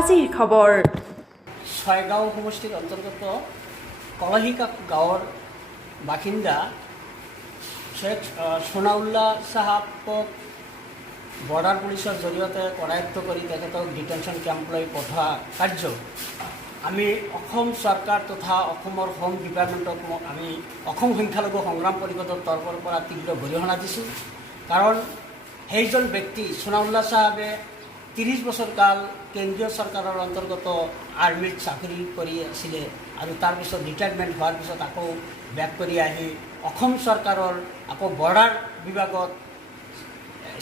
আজিৰ খবৰ। ছয়গাঁও সমষ্টিৰ অন্তৰ্গত কলহিকা গাঁৱৰ বাসিন্দা শেখ সোনাউল্লাহ চাহাবক বৰ্ডাৰ পুলিচৰ জৰিয়তে কৰায়ত্ব কৰি তেখেতক ডিটেনশ্যন কেম্পলৈ পঠোৱা কাৰ্য আমি অসম চৰকাৰ তথা অসমৰ হোম ডিপাৰ্টমেণ্টক আমি অসম সংখ্যালঘু সংগ্ৰাম পৰিষদৰ তৰফৰ পৰা তীব্ৰ গৰিহণা দিছোঁ। কাৰণ সেইজন ব্যক্তি সোনাউল্লাহ চাহাবে 30 বছৰ কাল কেন্দ্ৰীয় চৰকাৰৰ অন্তৰ্গত আৰ্মিত চাকৰি কৰি আছিলে আৰু তাৰপিছত ৰিটায়াৰমেণ্ট হোৱাৰ পিছত আকৌ বেক কৰি আহি অসম চৰকাৰৰ আকৌ বৰ্ডাৰ বিভাগত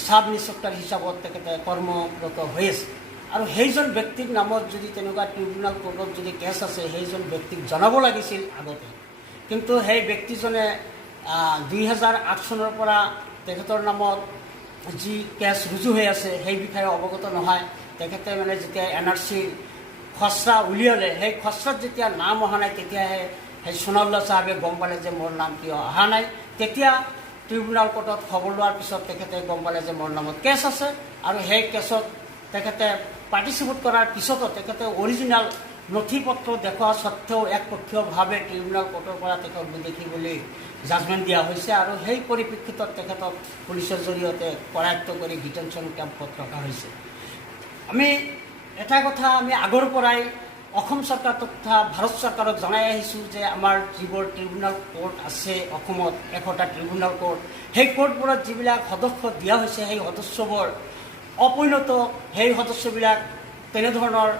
সাব ইন্সপেক্টৰ হিচাপত তেখেতে কৰ্মৰত হৈ আছে। আৰু সেইজন ব্যক্তিৰ নামত যদি তেনেকুৱা ট্ৰিবিউনেল কোৰ্টত যদি কেছ আছে সেইজন ব্যক্তিক জনাব লাগিছিল আগতে, কিন্তু সেই ব্যক্তিজনে 2008 চনৰ পৰা তেখেতৰ নামত যি কেছ ৰুজু হৈ আছে সেই বিষয়ে অৱগত নহয়। তেখেতে মানে যেতিয়া NRCৰ খচৰা উলিয়ালে সেই খচৰাত যেতিয়া নাম অহা নাই তেতিয়াহে সেই সোনাউল্লাহ চাহাবে গম পালে যে মোৰ নাম কিয় অহা নাই। তেতিয়া ট্ৰিবিউনেল কোৰ্টত খবৰ লোৱাৰ পিছত তেখেতে গম পালে যে মোৰ নামত কেছ আছে আৰু সেই কেছত তেখেতে পাৰ্টিচিপেট কৰাৰ পিছতো তেখেতে অৰিজিনেল নথি পত্ৰ দেখুওৱা স্বত্তেও একপক্ষীয়ভাৱে ট্ৰিবিউনেল কোৰ্টৰ পৰা তেখেতক বিদেশী বুলি জাজমেণ্ট দিয়া হৈছে আৰু সেই পৰিপ্ৰেক্ষিতত তেখেতক পুলিচৰ জৰিয়তে কৰায়ত্ব কৰি ডিটেনশ্যন কেম্পত ৰখা হৈছে। আমি এটা কথা আমি আগৰ পৰাই অসম চৰকাৰ তথা ভাৰত চৰকাৰক জনাই আহিছোঁ যে আমাৰ যিবোৰ ট্ৰিবিউনেল কোৰ্ট আছে অসমত 100টা ট্ৰিবিউনেল কোৰ্ট, সেই কোৰ্টবোৰত যিবিলাক সদস্য দিয়া হৈছে সেই সদস্যবোৰ অপৰিণত, সেই সদস্যবিলাক তেনেধৰণৰ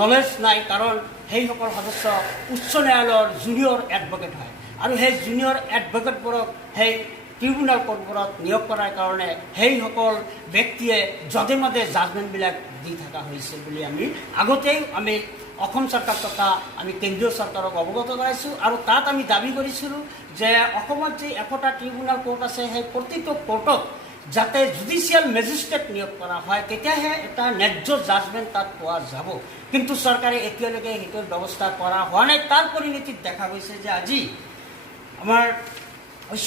নলেজ নাই। কাৰণ সেইসকল সদস্য উচ্চ ন্যায়ালয়ৰ জুনিয়ৰ এডভকেট হয় আৰু সেই জুনিয়ৰ এডভকেটবোৰক সেই ট্ৰিবিউনেল কোৰ্টবোৰত নিয়োগ কৰাৰ কাৰণে সেইসকল ব্যক্তিয়ে যধে মধে জাজমেণ্টবিলাক দি থকা হৈছে বুলি আমি আগতেই আমি অসম চৰকাৰ তথা আমি কেন্দ্ৰীয় চৰকাৰক অৱগত কৰাইছোঁ। আৰু তাত আমি দাবী কৰিছিলোঁ যে অসমত যি 100টা ট্ৰিবিউনেল কোৰ্ট আছে সেই প্ৰতিটো কোৰ্টত যাতে জুডিচিয়েল মেজিষ্ট্ৰেট নিয়োগ কৰা হয়, তেতিয়াহে এটা ন্যায্য জাজমেণ্ট তাত পোৱা যাব। কিন্তু চৰকাৰে এতিয়ালৈকে সেইটোৰ ব্যৱস্থা কৰা হোৱা নাই। তাৰ পৰিণতিত দেখা গৈছে যে আজি আমাৰ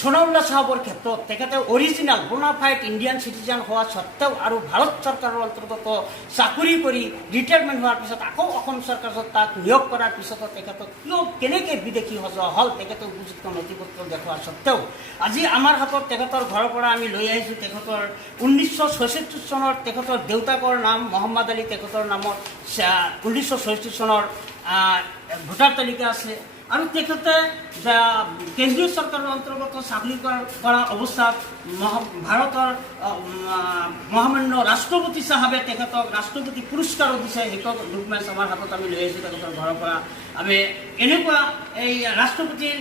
সোনাউল্লাহ চাহাবৰ ক্ষেত্ৰত তেখেতে অৰিজিনেল বোনাফাইড ইণ্ডিয়ান চিটিজেন হোৱা স্বত্তেও আৰু ভাৰত চৰকাৰৰ অন্তৰ্গত চাকৰি কৰি ৰিটায়াৰমেণ্ট হোৱাৰ পিছত আকৌ অসম চৰকাৰত তাক নিয়োগ কৰাৰ পিছতো তেখেতক কেনেকৈ বিদেশী সজোৱা হ'ল তেখেতক উপযুক্ত নথি পত্ৰ দেখুওৱাৰ স্বত্তেও আজি আমাৰ হাতত তেখেতৰ ঘৰৰ পৰা আমি লৈ আহিছোঁ তেখেতৰ 1966 চনৰ তেখেতৰ দেউতাকৰ নাম মহম্মদ আলী, তেখেতৰ নামত 1966 চনৰ ভোটাৰ তালিকা আছে আৰু তেখেতে কেন্দ্ৰীয় চৰকাৰৰ অন্তৰ্গত চাকৰি কৰা অৱস্থাত ভাৰতৰ মহামান্য ৰাষ্ট্ৰপতি চাহাবে তেখেতক ৰাষ্ট্ৰপতি পুৰস্কাৰো দিছে। সেইটো ডকুমেণ্টছ আমাৰ হাতত আমি লৈ আহিছোঁ তেখেতৰ ঘৰৰ পৰা। আমি এনেকুৱা এই ৰাষ্ট্ৰপতিৰ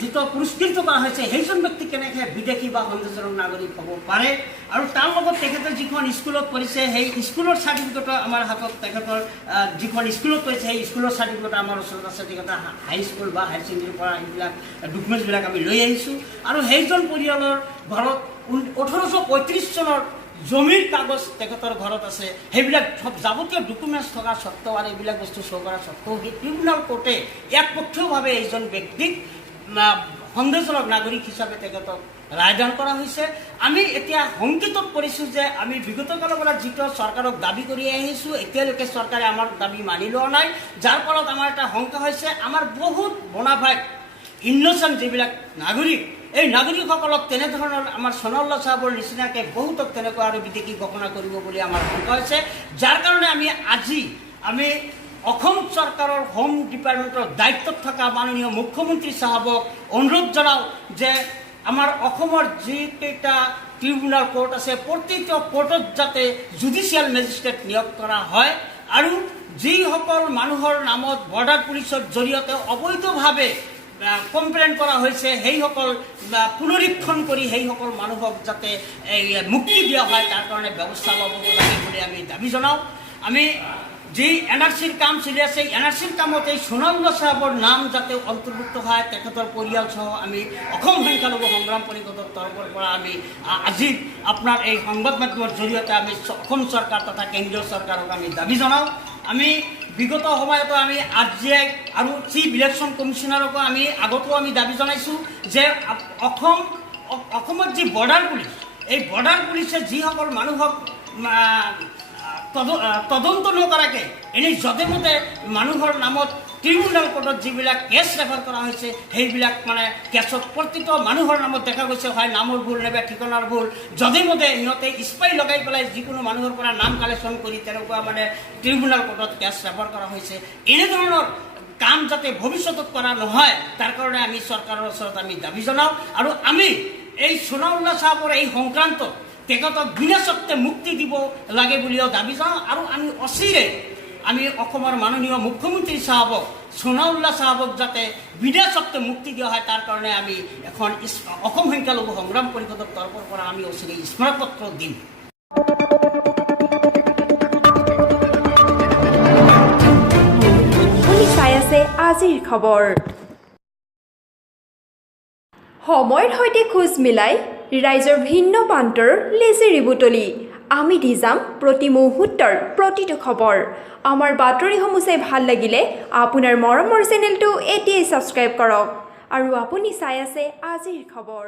যিটো পুৰস্কৃত কৰা হৈছে সেইজন ব্যক্তি কেনেকৈ বিদেশী বা সন্দেহজনক নাগৰিক হ'ব পাৰে আৰু তাৰ লগত তেখেতে যিখন স্কুলত পঢ়িছে সেই স্কুলৰ চাৰ্টিফিকেটো আমাৰ হাতত, তেখেতৰ যিখন স্কুলত পঢ়িছে সেই স্কুলৰ চাৰ্টিফিকেট আমাৰ ওচৰত আছে। তেখেতে হাই স্কুল বা হায়াৰ ছেকেণ্ডেৰীৰ পৰা এইবিলাক ডকুমেণ্টছবিলাক আমি লৈ আহিছোঁ আৰু সেইজন পৰিয়ালৰ ঘৰত 1835 চনৰ জমিৰ কাগজ তেখেতৰ ঘৰত আছে। সেইবিলাক সব যাৱতীয় ডকুমেণ্টছ থকা স্বত্তেও আৰু এইবিলাক বস্তু শ্ব' কৰা স্বত্তেও সেই ট্ৰিবিউনেল কোৰ্টে একপক্ষীয়ভাৱে এইজন ব্যক্তিক সন্দেহজনক নাগৰিক হিচাপে তেখেতক ৰায়দান কৰা হৈছে। আমি এতিয়া শংকিতত পৰিছোঁ যে আমি বিগত কালৰ পৰা যিটো চৰকাৰক দাবী কৰি আহিছোঁ এতিয়ালৈকে চৰকাৰে আমাৰ দাবী মানি লোৱা নাই, যাৰ ফলত আমাৰ এটা শংকা হৈছে আমাৰ বহুত বনাফাইড ইন'চেণ্ট যিবিলাক নাগৰিক, এই নাগৰিকসকলক তেনেধৰণৰ আমাৰ সোনাউল্লাহ চাহাবৰ নিচিনাকৈ বহুতক তেনেকুৱা আৰু বিদেশী ঘোষণা কৰিব বুলি আমাৰ শংকা হৈছে। যাৰ কাৰণে আজি আমি অসম চৰকাৰৰ হোম ডিপাৰ্টমেণ্টৰ দায়িত্বত থকা মাননীয় মুখ্যমন্ত্ৰী চাহাবক অনুৰোধ জনাওঁ যে আমাৰ অসমৰ যিকেইটা ট্ৰিবিউনেল কোৰ্ট আছে প্ৰতিটো কোৰ্টত যাতে জুডিচিয়েল মেজিষ্ট্ৰেট নিয়োগ কৰা হয় আৰু যিসকল মানুহৰ নামত বৰ্ডাৰ পুলিচৰ জৰিয়তে অবৈধভাৱে কমপ্লেইন কৰা হৈছে সেইসকল পুনৰীক্ষণ কৰি সেইসকল মানুহক যাতে মুক্তি দিয়া হয় তাৰ কাৰণে ব্যৱস্থা ল'ব লাগে বুলি আমি দাবী জনাওঁ। আমি যি NRCৰ কাম চলি আছে NRCৰ কামত এই সোনাউল্লাহ চাহাবৰ নাম যাতে অন্তৰ্ভুক্ত হয়, তেখেতৰ পৰিয়ালসহ আমি অসম সংখ্যালঘু সংগ্ৰাম পৰিষদৰ তৰফৰ পৰা আমি আজি আপোনাৰ এই সংবাদ মাধ্যমৰ জৰিয়তে আমি অসম চৰকাৰ তথা কেন্দ্ৰীয় চৰকাৰক আমি দাবী জনাওঁ। আমি বিগত সময়তো আমি RGI আৰু চিফ ইলেকশ্যন কমিশ্যনাৰকো আমি আগতো আমি দাবী জনাইছোঁ যে অসমত যি বৰ্ডাৰ পুলিচ, এই বৰ্ডাৰ পুলিচে যিসকল মানুহক তদন্ত নকৰাকে এনেই যধে মধে মানুহৰ নামত ট্ৰিবিউনেল কোৰ্টত যিবিলাক কেছ ৰেফাৰ কৰা হৈছে সেইবিলাক মানে কেছত প্ৰতিটো মানুহৰ নামত দেখা গৈছে হয় নামৰ ভুল নাইবা ঠিকনাৰ ভুল যধে মধে সিহঁতে স্পাই লগাই পেলাই যিকোনো মানুহৰ পৰা নাম কালেকশ্যন কৰি তেনেকুৱা মানে ট্ৰিবিউনেল কোৰ্টত কেছ ৰেফাৰ কৰা হৈছে এনেধৰণৰ কাম যাতে ভৱিষ্যতত কৰা নহয় তাৰ কাৰণে আমি চৰকাৰৰ ওচৰত আমি দাবী জনাওঁ আৰু আমি এই সোনাউল্লাহ চাহাবৰ এই সংক্ৰান্তত তেখেতক বিনা চৰ্তে মুক্তি দিব লাগে বুলিও দাবী জনাওঁ আৰু আমি অচিৰে আমি অসমৰ মাননীয় মুখ্যমন্ত্ৰী চাহাবক সোনাউল্লাহ চাহাবক যাতে বিনা চৰ্তে মুক্তি দিয়া হয় তাৰ কাৰণে আমি এখন অসম সংখ্যালঘু সংগ্ৰাম পৰিষদৰ তৰফৰ পৰা আমি অচিৰে স্মাৰকপত্ৰ দিম। চাই আছে আজিৰ খবৰ। সময়ৰ সৈতে খোজ মিলাই ৰাইজৰ ভিন্ন প্ৰান্তৰ লেজেৰী বুটলি আমি দি যাম প্ৰতি মুহূৰ্তৰ প্ৰতিটো খবৰ। আমাৰ বাতৰিসমূহ চাই ভাল লাগিলে আপোনাৰ মৰমৰ চেনেলটো এতিয়াই ছাবস্ক্ৰাইব কৰক আৰু আপুনি চাই আছে আজিৰ খবৰ।